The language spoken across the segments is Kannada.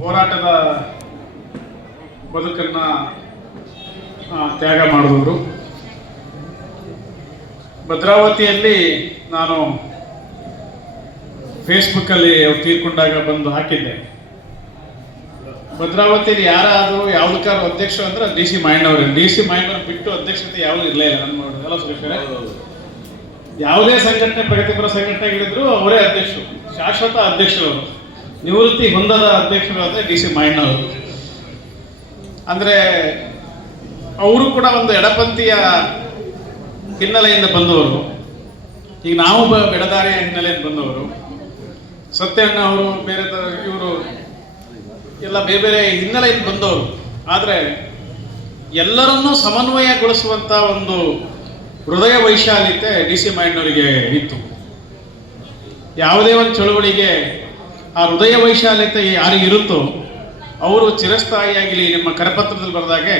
ಹೋರಾಟದ ಬದುಕನ್ನು ತ್ಯಾಗ ಮಾಡಿದವರು. ಭದ್ರಾವತಿಯಲ್ಲಿ ನಾನು ಫೇಸ್ಬುಕ್ಕಲ್ಲಿ ಅವ್ರು ತೀರ್ಕೊಂಡಾಗ ಬಂದು ಹಾಕಿದ್ದೆ, ಭದ್ರಾವತಿಯಲ್ಲಿ ಯಾರಾದರೂ ಯಾವುದಕ್ಕಾದ್ರೂ ಅಧ್ಯಕ್ಷರು ಅಂದ್ರೆ ಡಿ ಸಿ ಮಾಯಣ್ಣವ್ರೆ. ಡಿ ಸಿ ಮಾಯಣ್ಣವ್ರು ಬಿಟ್ಟು ಅಧ್ಯಕ್ಷತೆ ಯಾವುದೂ ಇರಲಿಲ್ಲ. ನನ್ನ ಸುರೇಶ್ವರ ಯಾವುದೇ ಸಂಘಟನೆ, ಪ್ರಗತಿಪರ ಸಂಘಟನೆಗಳಿದ್ರು ಅವರೇ ಅಧ್ಯಕ್ಷರು, ಶಾಶ್ವತ ಅಧ್ಯಕ್ಷರು. ನಿವೃತ್ತಿ ಹೊಂದದ ಅಧ್ಯಕ್ಷರು ಅಂದರೆ ಡಿ ಸಿ ಮಾಯಣ್ಣವರು. ಅಂದರೆ ಅವರು ಕೂಡ ಒಂದು ಎಡಪಂಥೀಯ ಹಿನ್ನೆಲೆಯಿಂದ ಬಂದವರು. ಈಗ ನಾವು ಎಡದಾರಿಯ ಹಿನ್ನೆಲೆಯಿಂದ ಬಂದವರು. ಸತ್ಯಣ್ಣ ಅವರು ಬೇರೆ ಇವರು ಎಲ್ಲ ಬೇರೆ ಬೇರೆ ಹಿನ್ನೆಲೆಯಿಂದ ಬಂದವರು. ಆದರೆ ಎಲ್ಲರನ್ನೂ ಸಮನ್ವಯಗೊಳಿಸುವಂಥ ಒಂದು ಹೃದಯ ವೈಶಾಲ್ಯತೆ ಡಿ ಸಿ ಮಾಯಣ್ಣವರಿಗೆ ಇತ್ತು. ಯಾವುದೇ ಒಂದು ಚಳುವಳಿಗೆ ಆ ಹೃದಯ ವೈಶಾಲ್ಯತೆ ಯಾರಿಗಿರುತ್ತೋ ಅವರು ಚಿರಸ್ಥಾಯಿಯಾಗಿ ನಿಮ್ಮ ಕರಪತ್ರದಲ್ಲಿ ಬರೆದಾಗೆ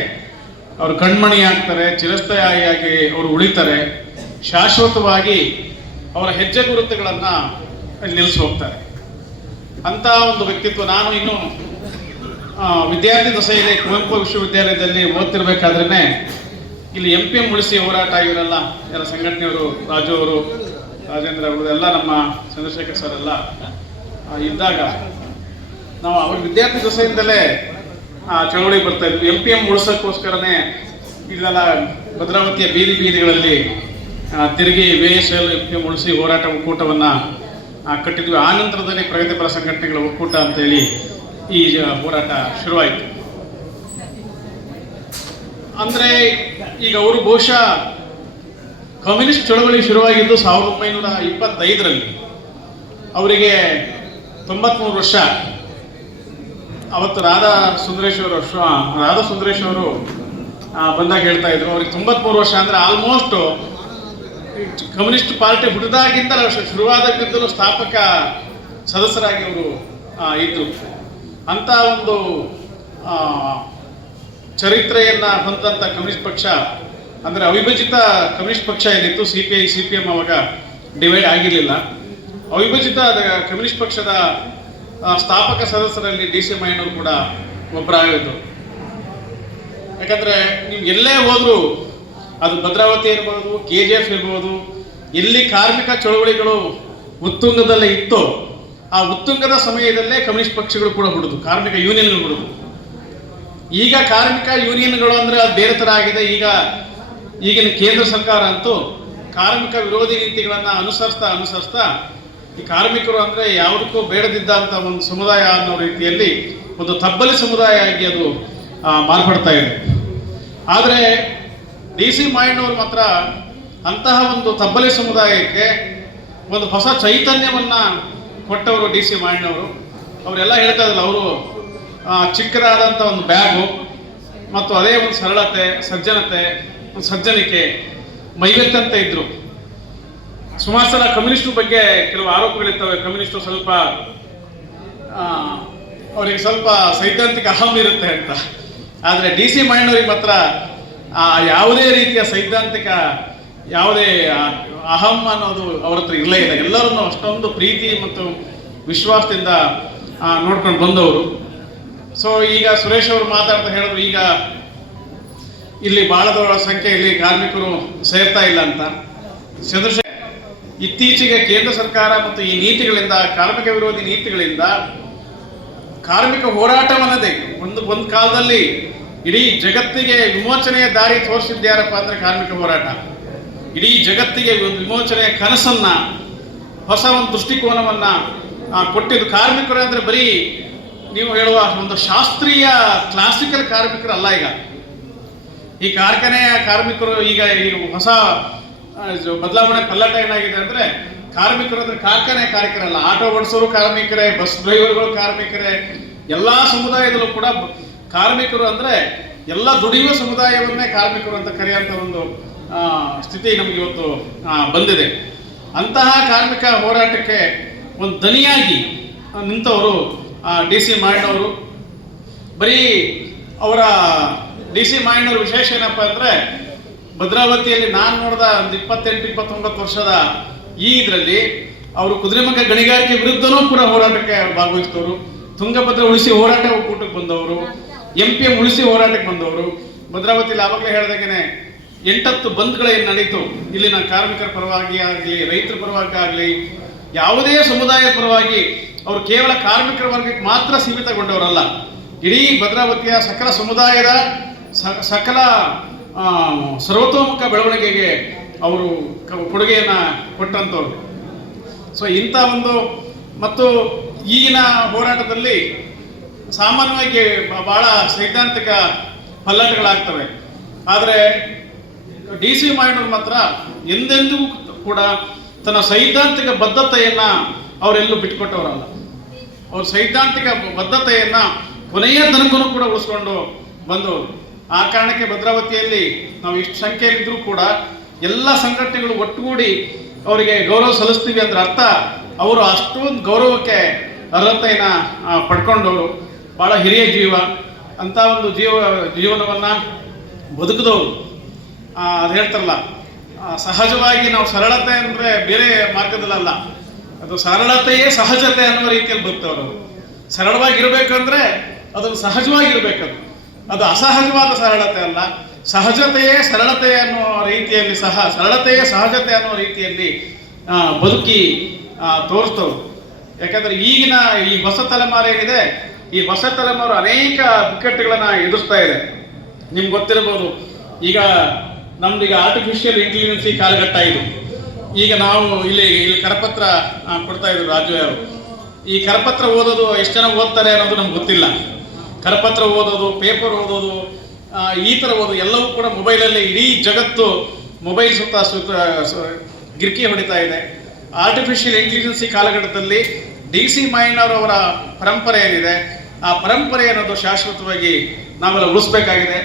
ಅವರು ಕಣ್ಮಣಿ ಆಗ್ತಾರೆ, ಚಿರಸ್ಥಾಯಿಯಾಗಿ ಅವರು ಉಳಿತಾರೆ, ಶಾಶ್ವತವಾಗಿ ಅವರ ಹೆಜ್ಜೆ ಗುರುತುಗಳನ್ನು ನಿಲ್ಲಿಸಿ ಹೋಗ್ತಾರೆ. ಅಂಥ ಒಂದು ವ್ಯಕ್ತಿತ್ವ. ನಾನು ಇನ್ನು ವಿದ್ಯಾರ್ಥಿ ದಶೆಯಲ್ಲಿ ಕುವೆಂಪು ವಿಶ್ವವಿದ್ಯಾಲಯದಲ್ಲಿ ಓದ್ತಿರ್ಬೇಕಾದ್ರೇ ಇಲ್ಲಿ MPM ಉಳಿಸಿ ಹೋರಾಟ ಇವರೆಲ್ಲ ಎಲ್ಲ ಸಂಘಟನೆಯವರು, ರಾಜು ಅವರು, ರಾಜೇಂದ್ರ ಅವರು ಎಲ್ಲ ನಮ್ಮ ಚಂದ್ರಶೇಖರ್ ಸರ್ ಎಲ್ಲ ಇದ್ದಾಗ ನಾವು ಅವ್ರ ವಿದ್ಯಾರ್ಥಿ ದಶೆಯಿಂದಲೇ ಚಳವಳಿ ಬರ್ತಾ ಇದ್ವಿ. MPM ಉಳಿಸೋಕ್ಕೋಸ್ಕರನೇ ಇಲ್ಲೆಲ್ಲ ಭದ್ರಾವತಿಯ ಬೀದಿ ಬೀದಿಗಳಲ್ಲಿ ತಿರುಗಿ VSL MPM ಉಳಿಸಿ ಹೋರಾಟ ಒಕ್ಕೂಟವನ್ನು ಕಟ್ಟಿದ್ವಿ. ಆ ನಂತರದಲ್ಲಿ ಪ್ರಗತಿಪರ ಸಂಘಟನೆಗಳ ಒಕ್ಕೂಟ ಅಂತೇಳಿ ಈ ಹೋರಾಟ ಶುರುವಾಯಿತು. ಅಂದರೆ ಈಗ ಅವರು ಬಹುಶಃ ಕಮ್ಯುನಿಸ್ಟ್ ಚಳವಳಿ ಶುರುವಾಗಿದ್ದು 1925ರಲ್ಲಿ. ಅವರಿಗೆ 93 ವರ್ಷ. ಅವತ್ತು ರಾಧಾ ಸುಂದರೇಶ್ ಅವರು ಬಂದಾಗ ಹೇಳ್ತಾ ಇದ್ರು, ಅವ್ರಿಗೆ 93 ವರ್ಷ ಅಂದರೆ ಆಲ್ಮೋಸ್ಟ್ ಕಮ್ಯುನಿಸ್ಟ್ ಪಾರ್ಟಿ ಹುಟ್ಟಿದಾಗಿಂದ ಶುರುವಾದಾಗಿದ್ದಲು ಸ್ಥಾಪಕ ಸದಸ್ಯರಾಗಿ ಅವರು ಇದ್ರು. ಅಂತ ಒಂದು ಚರಿತ್ರೆಯನ್ನ ಹೊಂದಂತ ಕಮ್ಯುನಿಸ್ಟ್ ಪಕ್ಷ ಅಂದರೆ ಅವಿಭಜಿತ ಕಮ್ಯುನಿಸ್ಟ್ ಪಕ್ಷ ಏನಿತ್ತು, CPI CPM ಅವಾಗ ಡಿವೈಡ್ ಆಗಿರಲಿಲ್ಲ. ಅವಿಭಜಿತ ಕಮ್ಯುನಿಸ್ಟ್ ಪಕ್ಷದ ಸ್ಥಾಪಕ ಸದಸ್ಯರಲ್ಲಿ ಡಿ ಸಿ ಮಾಯಣ್ಣವರು ಕೂಡ ಒಬ್ಬರಾಗಿದ್ದು. ಯಾಕಂದ್ರೆ ನೀವು ಎಲ್ಲೇ ಹೋದ್ರು, ಅದು ಭದ್ರಾವತಿ ಇರ್ಬೋದು, KGF ಇರ್ಬೋದು, ಎಲ್ಲಿ ಕಾರ್ಮಿಕ ಚಳವಳಿಗಳು ಉತ್ತುಂಗದಲ್ಲೇ ಇತ್ತೋ ಆ ಉತ್ತುಂಗದ ಸಮಯದಲ್ಲೇ ಕಮ್ಯುನಿಸ್ಟ್ ಪಕ್ಷಗಳು ಕೂಡ ಹುಡುದು, ಕಾರ್ಮಿಕ ಯೂನಿಯನ್ಗಳು ಹುಡುದು. ಈಗ ಕಾರ್ಮಿಕ ಯೂನಿಯನ್ಗಳು ಅಂದ್ರೆ ಅದು ಬೇರೆ ತರ ಆಗಿದೆ. ಈಗಿನ ಕೇಂದ್ರ ಸರ್ಕಾರ ಅಂತೂ ಕಾರ್ಮಿಕ ವಿರೋಧಿ ನೀತಿಗಳನ್ನ ಅನುಸರಿಸ್ತಾ ಈ ಕಾರ್ಮಿಕರು ಅಂದ್ರೆ ಯಾವುದಕ್ಕೂ ಬೇಡದಿದ್ದಂತ ಒಂದು ಸಮುದಾಯ ಅನ್ನೋ ರೀತಿಯಲ್ಲಿ ಒಂದು ತಬ್ಬಲಿ ಸಮುದಾಯ ಆಗಿ ಅದು ಮಾರ್ಪಡ್ತಾ ಇದೆ. ಆದರೆ ಡಿ ಸಿ ಮಾಯಣ್ಣವರು ಮಾತ್ರ ಅಂತಹ ಒಂದು ತಬ್ಬಲಿ ಸಮುದಾಯಕ್ಕೆ ಒಂದು ಹೊಸ ಚೈತನ್ಯವನ್ನ ಕೊಟ್ಟವರು ಡಿ ಸಿ ಮಾಯಣ್ಣವರು. ಅವರೆಲ್ಲ ಹೇಳ್ತಾ ಇದ್ರಲ್ಲ, ಅವರು ಚಿಕ್ಕದಾದಂಥ ಒಂದು ಬ್ಯಾಗು ಮತ್ತು ಅದೇ ಒಂದು ಸರಳತೆ, ಸಜ್ಜನತೆ, ಒಂದು ಸಜ್ಜನಿಕೆ, ಮೈವೆತ್ತಂತ ಇದ್ರು. ಸುಮಾರು ಸಲ ಕಮ್ಯುನಿಸ್ಟರ ಬಗ್ಗೆ ಕೆಲವು ಆರೋಪಗಳಿರ್ತವೆ. ಕಮ್ಯುನಿಸ್ಟು ಸ್ವಲ್ಪ ಅವರಿಗೆ ಸ್ವಲ್ಪ ಸೈದ್ಧಾಂತಿಕ ಅಹಂ ಇರುತ್ತೆ ಅಂತ. ಆದರೆ ಡಿ ಸಿ ಮಾಯಣ್ಣವರಿಗೆ ಮಾತ್ರ ಯಾವುದೇ ರೀತಿಯ ಸೈದ್ಧಾಂತಿಕ ಯಾವುದೇ ಅಹಂ ಅನ್ನೋದು ಅವ್ರ ಹತ್ರ ಇರಲೇ ಇಲ್ಲ. ಎಲ್ಲರನ್ನು ಅಷ್ಟೊಂದು ಪ್ರೀತಿ ಮತ್ತು ವಿಶ್ವಾಸದಿಂದ ನೋಡ್ಕೊಂಡು ಬಂದವರು. ಸೊ ಈಗ ಸುರೇಶ್ ಅವರು ಮಾತಾಡ್ತಾ ಹೇಳಿದ್ರು, ಈಗ ಇಲ್ಲಿ ಬಹಳ ದೊಡ್ಡ ಸಂಖ್ಯೆಯಲ್ಲಿ ಕಾರ್ಮಿಕರು ಸೇರ್ತಾ ಇಲ್ಲ ಅಂತ. ಚಂದ್ರಶೇಖರ್, ಇತ್ತೀಚೆಗೆ ಕೇಂದ್ರ ಸರ್ಕಾರ ಮತ್ತು ಈ ನೀತಿಗಳಿಂದ, ಕಾರ್ಮಿಕ ವಿರೋಧಿ ನೀತಿಗಳಿಂದ ಕಾರ್ಮಿಕ ಹೋರಾಟವನ್ನದೇ ಒಂದು ಕಾಲದಲ್ಲಿ ಇಡೀ ಜಗತ್ತಿಗೆ ವಿಮೋಚನೆಯ ದಾರಿ ತೋರಿಸಿದ್ಯಾರಪ್ಪ ಅಂದ್ರೆ ಕಾರ್ಮಿಕ ಹೋರಾಟ. ಇಡೀ ಜಗತ್ತಿಗೆ ಒಂದು ವಿಮೋಚನೆಯ ಕನಸನ್ನ, ಹೊಸ ಒಂದು ದೃಷ್ಟಿಕೋನವನ್ನ ಕೊಟ್ಟಿದ್ದು. ಕಾರ್ಮಿಕರು ಅಂದ್ರೆ ಬರೀ ನೀವು ಹೇಳುವ ಒಂದು ಶಾಸ್ತ್ರೀಯ ಕ್ಲಾಸಿಕಲ್ ಕಾರ್ಮಿಕರಲ್ಲ. ಈ ಕಾರ್ಖಾನೆಯ ಕಾರ್ಮಿಕರು ಈಗ ಹೊಸ ಬದಲಾವಣೆ ಪಲ್ಲಟ ಏನಾಗಿದೆ ಅಂದ್ರೆ, ಕಾರ್ಮಿಕರು ಅಂದ್ರೆ ಕಾರ್ಖಾನೆ ಕಾರ್ಮಿಕರಲ್ಲ, ಆಟೋ ಓಡಿಸೋರು ಕಾರ್ಮಿಕರೇ, ಬಸ್ ಡ್ರೈವರ್ಗಳು ಕಾರ್ಮಿಕರೇ. ಎಲ್ಲಾ ಸಮುದಾಯದಲ್ಲೂ ಕೂಡ ಕಾರ್ಮಿಕರು ಅಂದ್ರೆ ಎಲ್ಲ ದುಡಿಯುವ ಸಮುದಾಯವನ್ನೇ ಕಾರ್ಮಿಕರು ಅಂತ ಕರೆಯುವಂತ ಒಂದು ಸ್ಥಿತಿ ನಮ್ಗೆ ಇವತ್ತು ಬಂದಿದೆ. ಅಂತಹ ಕಾರ್ಮಿಕ ಹೋರಾಟಕ್ಕೆ ಒಂದು ದನಿಯಾಗಿ ನಿಂತವರು ಡಿ ಸಿ ಮಾಯಣ್ಣವರು. ಬರೀ ಅವರ ಡಿ ಸಿ ಮಾಯಣ್ಣವ್ರ ವಿಶೇಷ ಏನಪ್ಪ ಅಂದ್ರೆ, ಭದ್ರಾವತಿಯಲ್ಲಿ ನಾನು ನೋಡಿದ ಒಂದು 28-29 ವರ್ಷದ ಈ ಇದರಲ್ಲಿ ಅವರು ಕುದುರೆಮುಖ ಗಣಿಗಾರಿಕೆ ವಿರುದ್ಧನೂ ಕೂಡ ಹೋರಾಟಕ್ಕೆ ಭಾಗವಹಿಸಿದವರು. ತುಂಗಭದ್ರ ಉಳಿಸಿ ಹೋರಾಟ ಒಕ್ಕೂಟಕ್ಕೆ ಬಂದವರು, MPM ಉಳಿಸಿ ಹೋರಾಟಕ್ಕೆ ಬಂದವರು. ಭದ್ರಾವತಿಯಲ್ಲಿ ಆವಾಗಲೇ ಹೇಳಿದಾಗೇನೆ 8 ಬಂದ್ಗಳೇನು ನಡೀತು, ಇಲ್ಲಿನ ಕಾರ್ಮಿಕರ ಪರವಾಗಿ ಆಗಲಿ, ರೈತರ ಪರವಾಗಿ ಆಗಲಿ, ಯಾವುದೇ ಸಮುದಾಯದ ಪರವಾಗಿ ಅವರು ಕೇವಲ ಕಾರ್ಮಿಕರ ವರ್ಗಕ್ಕೆ ಮಾತ್ರ ಸೀಮಿತಗೊಂಡವರಲ್ಲ. ಇಡೀ ಭದ್ರಾವತಿಯ ಸಕಲ ಸಮುದಾಯದ ಸಕಲ ಸರ್ವತೋಮುಖ ಬೆಳವಣಿಗೆಗೆ ಅವರು ಕೊಡುಗೆಯನ್ನು ಕೊಟ್ಟಂಥವ್ರು. ಸೊ ಇಂಥ ಒಂದು ಮತ್ತು ಈಗಿನ ಹೋರಾಟದಲ್ಲಿ ಸಾಮಾನ್ಯವಾಗಿ ಬಹಳ ಸೈದ್ಧಾಂತಿಕ ಪಲ್ಲಟಗಳಾಗ್ತವೆ. ಆದರೆ DC ಮಾಯಣ್ಣವ್ರು ಮಾತ್ರ ಎಂದೆಂದಿಗೂ ಕೂಡ ತನ್ನ ಸೈದ್ಧಾಂತಿಕ ಬದ್ಧತೆಯನ್ನು ಅವರೆಲ್ಲೂ ಬಿಟ್ಟುಕೊಟ್ಟವರಲ್ಲ. ಅವ್ರ ಸೈದ್ಧಾಂತಿಕ ಬದ್ಧತೆಯನ್ನು ಕೊನೆಯ ತನಕನೂ ಕೂಡ ಉಳಿಸ್ಕೊಂಡು ಬಂದವರು. ಆ ಕಾರಣಕ್ಕೆ ಭದ್ರಾವತಿಯಲ್ಲಿ ನಾವು ಇಷ್ಟು ಸಂಖ್ಯೆಯಲ್ಲಿದ್ದರೂ ಕೂಡ ಎಲ್ಲ ಸಂಘಟನೆಗಳು ಒಟ್ಟುಗೂಡಿ ಅವರಿಗೆ ಗೌರವ ಸಲ್ಲಿಸ್ತೀವಿ ಅಂದ್ರೆ ಅರ್ಥ ಅವರು ಅಷ್ಟೊಂದು ಗೌರವಕ್ಕೆ ಅರ್ಹತೆಯನ್ನು ಪಡ್ಕೊಂಡವರು. ಭಾಳ ಹಿರಿಯ ಜೀವ ಅಂತ ಒಂದು ಜೀವನವನ್ನು ಬದುಕಿದವರು. ಅದು ಹೇಳ್ತಾರಲ್ಲ, ಸಹಜವಾಗಿ ನಾವು ಸರಳತೆ ಅಂದರೆ ಬೇರೆ ಮಾರ್ಗದಲ್ಲಲ್ಲ, ಅದು ಸರಳತೆಯೇ ಸಹಜತೆ ಅನ್ನುವ ರೀತಿಯಲ್ಲಿ ಬದುಕ್ತವರು. ಸರಳವಾಗಿರ್ಬೇಕಂದ್ರೆ ಅದನ್ನು ಸಹಜವಾಗಿರ್ಬೇಕದು, ಅದು ಅಸಹಜವಾದ ಸರಳತೆ ಅಲ್ಲ, ಸಹಜತೆಯೇ ಸರಳತೆ ಅನ್ನೋ ರೀತಿಯಲ್ಲಿ ಸರಳತೆಯೇ ಸಹಜತೆ ಅನ್ನೋ ರೀತಿಯಲ್ಲಿ ಬದುಕಿ ತೋರಿಸ್ತವ್ರು. ಯಾಕಂದ್ರೆ ಈಗಿನ ಈ ಹೊಸ ತಲೆಮಾರು ಏನಿದೆ, ಈ ಹೊಸ ತಲೆಮಾರು ಅನೇಕ ಬಿಕ್ಕಟ್ಟುಗಳನ್ನು ಎದುರಿಸ್ತಾ ಇದೆ. ನಿಮ್ಗೆ ಗೊತ್ತಿರಬಹುದು, ಈಗ ನಮ್ದೀಗ ಆರ್ಟಿಫಿಷಿಯಲ್ ಇಂಟೆಲಿಜೆನ್ಸಿ ಕಾಲಘಟ್ಟ ಇದು. ಈಗ ನಾವು ಇಲ್ಲಿ ಕರಪತ್ರ ಕೊಡ್ತಾ ಇದ್ರು ರಾಜು ಅವರು. ಈ ಕರಪತ್ರ ಓದೋದು ಎಷ್ಟು ಜನ ಓದ್ತಾರೆ ಅನ್ನೋದು ನಮ್ಗೆ ಗೊತ್ತಿಲ್ಲ. ಕರಪತ್ರ ಓದೋದು, ಪೇಪರ್ ಓದೋದು, ಈ ಥರ ಓದೋದು ಎಲ್ಲವೂ ಕೂಡ ಮೊಬೈಲಲ್ಲಿ. ಇಡೀ ಜಗತ್ತು ಮೊಬೈಲ್ ಸುತ್ತ ಗಿರ್ಕಿ ಹೊಡಿತಾ ಇದೆ. ಆರ್ಟಿಫಿಷಿಯಲ್ ಇಂಟೆಲಿಜೆನ್ಸಿ ಕಾಲಘಟ್ಟದಲ್ಲಿ DC ಮಾಯಣ್ಣವರವರ ಪರಂಪರೆ ಏನಿದೆ, ಆ ಪರಂಪರೆ ಅನ್ನೋದು ಶಾಶ್ವತವಾಗಿ ನಾವೆಲ್ಲ ಉಳಿಸ್ಬೇಕಾಗಿದೆ.